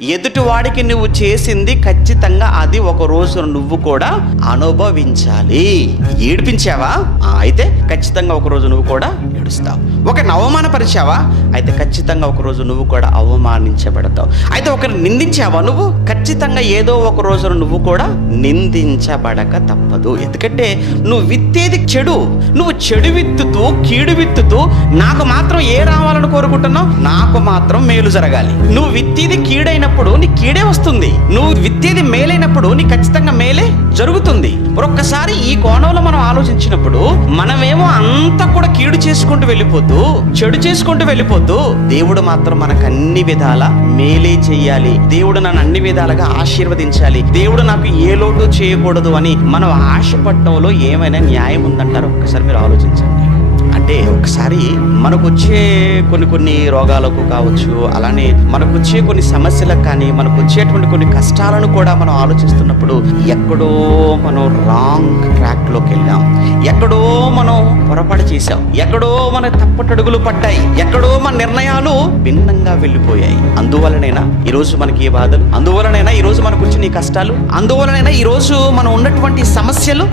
ఎదుటివాడికి నువ్వు చేసింది ఖచ్చితంగా అది ఒక రోజు నువ్వు కూడా అనుభవించాలి. ఏడిపించావా? అయితే ఖచ్చితంగా ఒక రోజు నువ్వు కూడా ఏడుస్తావు. ఒకరిని అవమానపరిచావా? అయితే ఖచ్చితంగా ఒక రోజు నువ్వు కూడా అవమానించబడతావు. అయితే ఒకరిని నిందించావా? నువ్వు ఖచ్చితంగా ఏదో ఒక రోజు నువ్వు కూడా నిందించబడక తప్పదు. ఎందుకంటే నువ్వు విత్తేది చెడు. నువ్వు చెడు విత్తుతూ కీడు విత్తుతూ నాకు మాత్రం ఏ రావాలని కోరుకుంటున్నావు? నాకు మాత్రం మేలు జరగాలి. నువ్వు విత్తేది కీడైనప్పుడు నీ కీడే వస్తుంది. నువ్వు విత్తేది మేలైనప్పుడు నీ ఖచ్చితంగా మేలే జరుగుతుంది. ఒక్కసారి ఈ కోణంలో మనం ఆలోచించినప్పుడు మనమేమో అంతా కూడా కీడు చేసుకుంటూ వెళ్ళిపోతూ చెడు చేసుకుంటూ వెళ్ళిపోతూ దేవుడు మాత్రం మనకు అన్ని విధాల మేలే చెయ్యాలి, దేవుడు నన్ను అన్ని విధాలుగా ఆశీర్వదించాలి, దేవుడు నాకు ఏ లోటు చేయకూడదు అని మనం ఆశపడటంలో ఏమైనా న్యాయం ఉందంటారు? ఒక్కసారి మీరు ఆలోచించండి. అంటే ఒకసారి మనకు వచ్చే కొన్ని రోగాలకు కావచ్చు, అలానే మనకు వచ్చే కొన్ని సమస్యలకు కానీ, మనకు వచ్చేటువంటి కొన్ని కష్టాలను కూడా మనం ఆలోచిస్తున్నప్పుడు ఎక్కడో మనం రాంగ్ ట్రాక్లోకి వెళ్ళాం, ఎక్కడో మనం పొరపాటు చేశాం, ఎక్కడో మన తప్పటడుగులు పడ్డాయి, ఎక్కడో మన నిర్ణయాలు భిన్నంగా వెళ్ళిపోయాయి. అందువలనైనా ఈరోజు మనకి ఏ బాధలు, అందువలనైనా ఈరోజు మనకు వచ్చిన ఈ కష్టాలు, అందువలనైనా ఈరోజు మనం ఉన్నటువంటి సమస్యలు